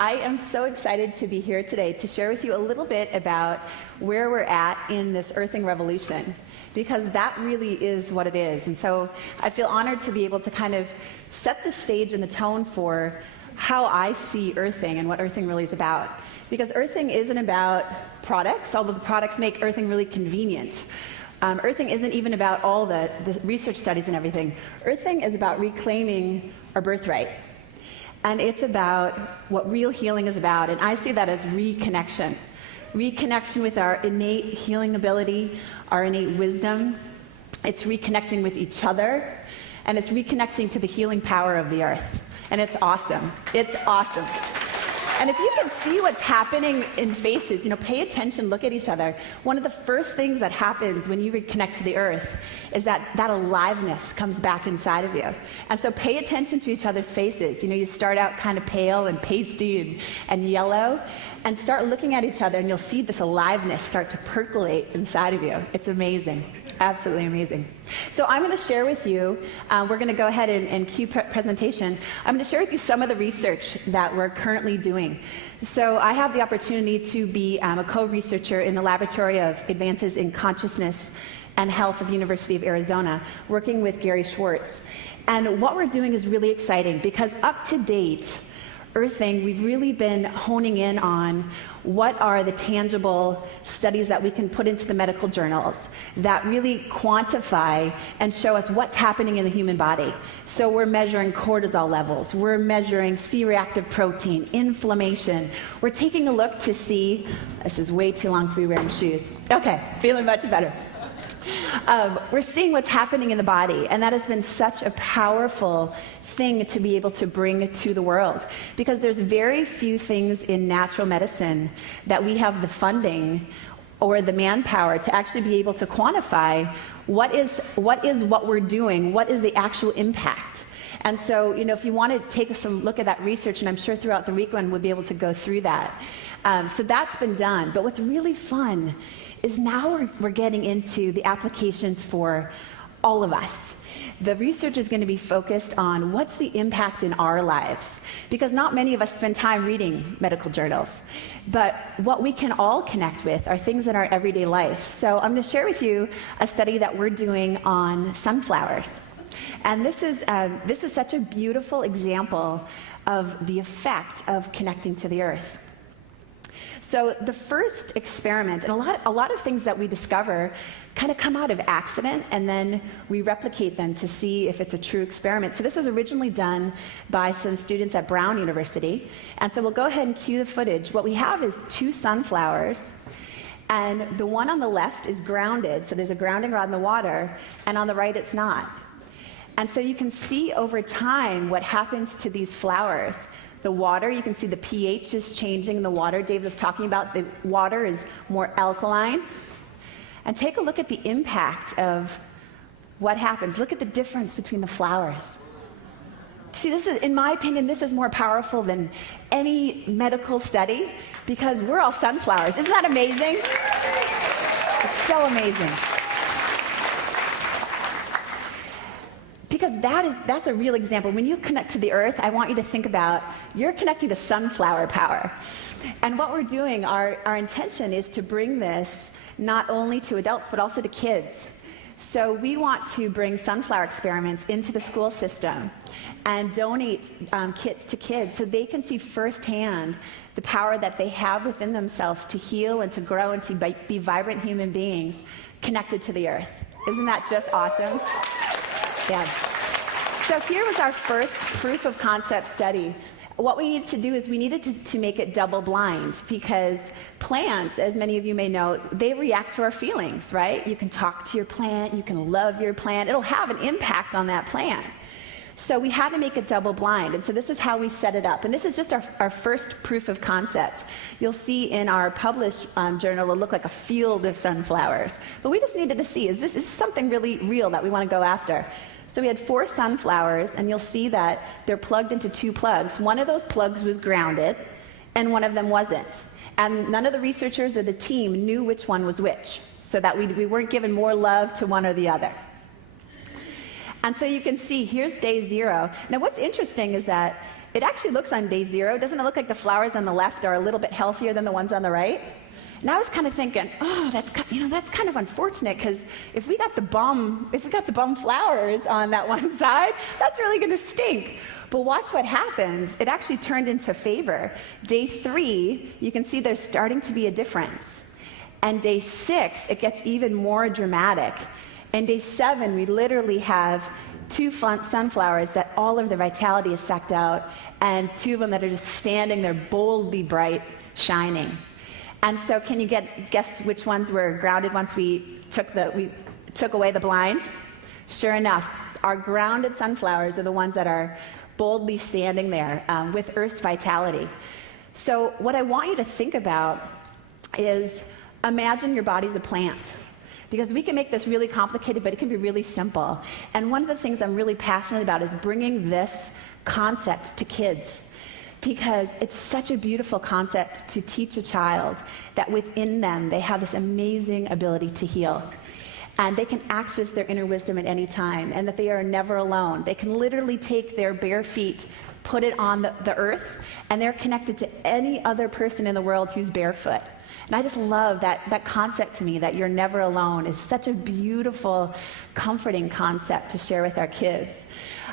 I am so excited to be here today to share with you a little bit about where we're at in this earthing revolution, because that really is what it is. And so I feel honored to be able to kind of set the stage and the tone for how I see earthing and what earthing really is about. Because earthing isn't about products, although the products make earthing really convenient. Earthing isn't even about all the research studies and everything. Earthing is about reclaiming our birthright. And it's about what real healing is about. And I see that as reconnection. Reconnection with our innate healing ability, our innate wisdom. It's reconnecting with each other. And it's reconnecting to the healing power of the earth. And it's awesome. It's awesome. And if you can see what's happening in faces, pay attention, look at each other. One of the first things that happens when you reconnect to the earth is that aliveness comes back inside of you. And so pay attention to each other's faces. You start out kind of pale and pasty and yellow, and start looking at each other, and you'll see this aliveness start to percolate inside of you. It's amazing. Absolutely amazing. So I'm going to share with you, we're going to go ahead and cue presentation. I'm going to share with you some of the research that we're currently doing. So I have the opportunity to be a co-researcher in the Laboratory of Advances in Consciousness and Health at the University of Arizona, working with Gary Schwartz. And what we're doing is really exciting because up to date, earthing, we've really been honing in on what are the tangible studies that we can put into the medical journals that really quantify and show us what's happening in the human body. So we're measuring cortisol levels, we're measuring C-reactive protein, inflammation. We're taking a look to see, this is way too long to be wearing shoes. Okay, feeling much better. We're seeing what's happening in the body, and that has been such a powerful thing to be able to bring to the world, because there's very few things in natural medicine that we have the funding or the manpower to actually be able to quantify what we're doing, what is the actual impact. And so, if you want to take some look at that research, and I'm sure throughout the weekend we'll be able to go through that. So that's been done. But what's really fun is now we're getting into the applications for all of us. The research is going to be focused on what's the impact in our lives, because not many of us spend time reading medical journals. But what we can all connect with are things in our everyday life. So I'm going to share with you a study that we're doing on sunflowers. And this is such a beautiful example of the effect of connecting to the earth. So the first experiment, and a lot of things that we discover kind of come out of accident, and then we replicate them to see if it's a true experiment. So this was originally done by some students at Brown University. And so we'll go ahead and cue the footage. What we have is two sunflowers, and the one on the left is grounded, so there's a grounding rod in the water, and on the right it's not. And so you can see over time what happens to these flowers. The water, you can see the pH is changing in the water. Dave was talking about the water is more alkaline. And take a look at the impact of what happens. Look at the difference between the flowers. See, this is, in my opinion, this is more powerful than any medical study because we're all sunflowers. Isn't that amazing? It's so amazing. Because that's a real example. When you connect to the earth, I want you to think about you're connecting to sunflower power. And what we're doing, our intention is to bring this not only to adults, but also to kids. So we want to bring sunflower experiments into the school system and donate kits to kids so they can see firsthand the power that they have within themselves to heal and to grow and to be vibrant human beings connected to the earth. Isn't that just awesome? Yeah. So here was our first proof of concept study. What we needed to do is we needed to make it double blind, because plants, as many of you may know, they react to our feelings, right? You can talk to your plant, you can love your plant, it'll have an impact on that plant. So we had to make it double blind, and so this is how we set it up. And this is just our first proof of concept. You'll see in our published journal, it'll look like a field of sunflowers. But we just needed to see, is this something really real that we want to go after? So we had 4 sunflowers, and you'll see that they're plugged into 2 plugs. One of those plugs was grounded, and one of them wasn't. And none of the researchers or the team knew which one was which, so that we weren't giving more love to one or the other. And so you can see, here's day 0. Now what's interesting is that it actually looks on day 0, doesn't it look like the flowers on the left are a little bit healthier than the ones on the right? And I was kind of thinking, oh, that's kind of unfortunate, because if we got the bum flowers on that one side, that's really going to stink. But watch what happens. It actually turned into favor. Day 3, you can see there's starting to be a difference. And day 6, it gets even more dramatic. And day 7, we literally have 2 sunflowers that all of their vitality is sucked out, and 2 of them that are just standing there boldly bright, shining. And so can you guess which ones were grounded once we took away the blind? Sure enough, our grounded sunflowers are the ones that are boldly standing there with Earth's vitality. So what I want you to think about is, imagine your body's a plant. Because we can make this really complicated, but it can be really simple. And one of the things I'm really passionate about is bringing this concept to kids, because it's such a beautiful concept to teach a child that within them they have this amazing ability to heal. And they can access their inner wisdom at any time, and that they are never alone. They can literally take their bare feet, put it on the earth, and they're connected to any other person in the world who's barefoot. And I just love that concept to me, that you're never alone, is such a beautiful, comforting concept to share with our kids.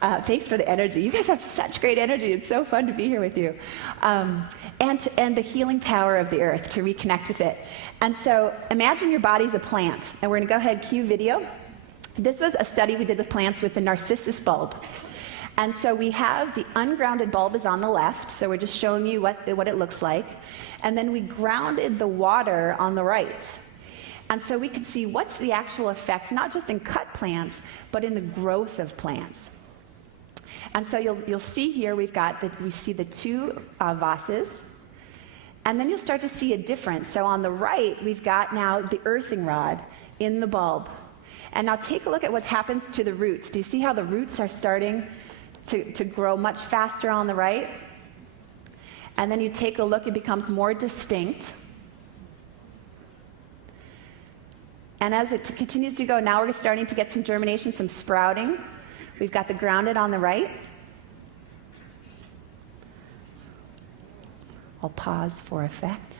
Thanks for the energy. You guys have such great energy. It's so fun to be here with you. And the healing power of the earth, to reconnect with it. And so imagine your body's a plant. And we're going to go ahead, cue video. This was a study we did with plants with the narcissus bulb. And so we have the ungrounded bulb is on the left, so we're just showing you what it looks like. And then we grounded the water on the right. And so we could see what's the actual effect, not just in cut plants, but in the growth of plants. And so you'll see here we see the 2 vases, and then you'll start to see a difference. So on the right, we've got now the earthing rod in the bulb. And now take a look at what happens to the roots. Do you see how the roots are starting to grow much faster on the right? And then you take a look, it becomes more distinct. And as it continues to go, now we're starting to get some germination, some sprouting. We've got the grounded on the right. I'll pause for effect.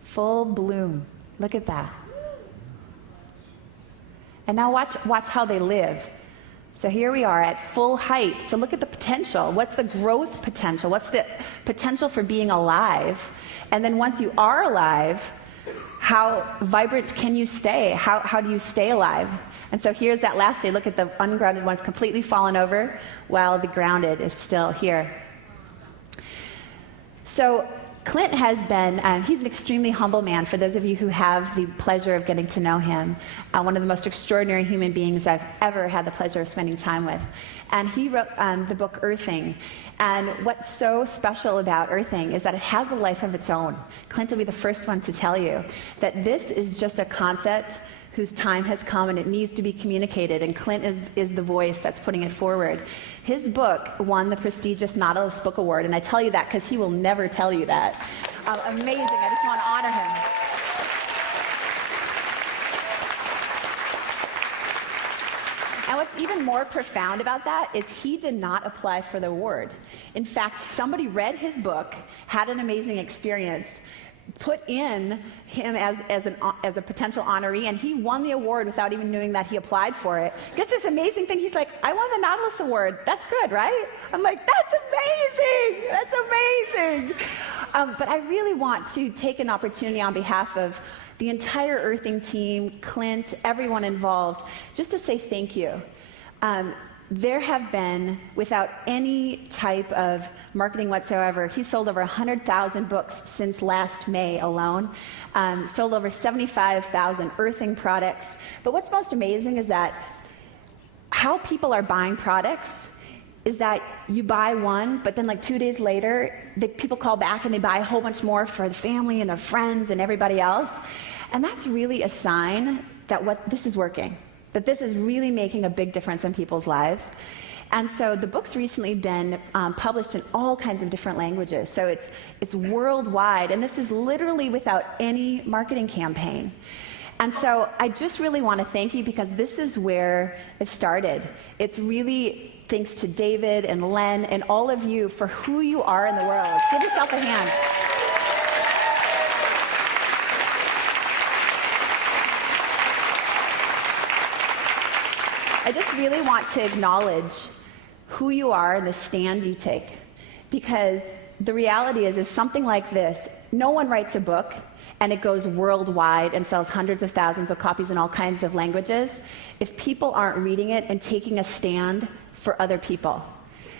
Full bloom. Look at that. And now watch how they live. So here we are at full height. So look at the potential. What's the growth potential? What's the potential for being alive? And then once you are alive, how vibrant can you stay? How do you stay alive? And so here's that last day. Look at the ungrounded ones completely fallen over, while the grounded is still here. So Clint has been, he's an extremely humble man, for those of you who have the pleasure of getting to know him. One of the most extraordinary human beings I've ever had the pleasure of spending time with. And he wrote the book Earthing. And what's so special about Earthing is that it has a life of its own. Clint will be the first one to tell you that this is just a concept whose time has come and it needs to be communicated, and Clint is the voice that's putting it forward. His book won the prestigious Nautilus Book Award, and I tell you that because he will never tell you that. Amazing, I just want to honor him. And what's even more profound about that is he did not apply for the award. In fact, somebody read his book, had an amazing experience, put in him as a potential honoree, and he won the award without even knowing that he applied for it. Gets this amazing thing. He's like, I won the Nautilus Award. That's good, right? I'm like, that's amazing. That's amazing. But I really want to take an opportunity on behalf of the entire Earthing team, Clint, everyone involved, just to say thank you. There have been, without any type of marketing whatsoever, he sold over 100,000 books since last May alone, sold over 75,000 Earthing products. But what's most amazing is that how people are buying products is that you buy one, but then like 2 days later, people call back and they buy a whole bunch more for the family and their friends and everybody else. And that's really a sign that this is working, that this is really making a big difference in people's lives. And so the book's recently been published in all kinds of different languages. So it's worldwide, and this is literally without any marketing campaign. And so I just really want to thank you, because this is where it started. It's really thanks to David and Len and all of you for who you are in the world. Give yourself a hand. I just really want to acknowledge who you are and the stand you take, because the reality is something like this, no one writes a book and it goes worldwide and sells hundreds of thousands of copies in all kinds of languages if people aren't reading it and taking a stand for other people.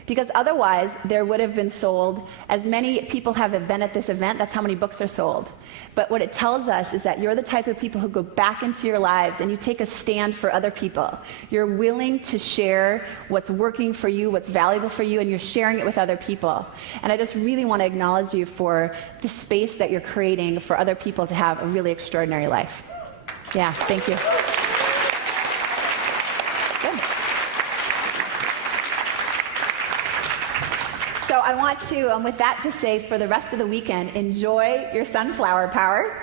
Because otherwise, there would have been sold, as many people have been at this event, that's how many books are sold. But what it tells us is that you're the type of people who go back into your lives and you take a stand for other people. You're willing to share what's working for you, what's valuable for you, and you're sharing it with other people. And I just really want to acknowledge you for the space that you're creating for other people to have a really extraordinary life. Yeah, thank you. So I want to, with that, just say for the rest of the weekend, enjoy your sunflower power.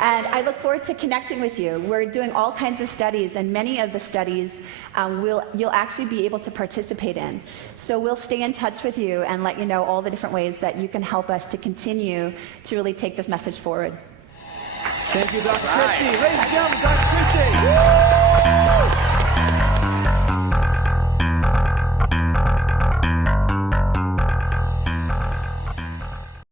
And I look forward to connecting with you. We're doing all kinds of studies, and many of the studies you'll actually be able to participate in. So we'll stay in touch with you and let you know all the different ways that you can help us to continue to really take this message forward. Thank you, Dr. Christy. Ladies and gentlemen, Dr. Christy.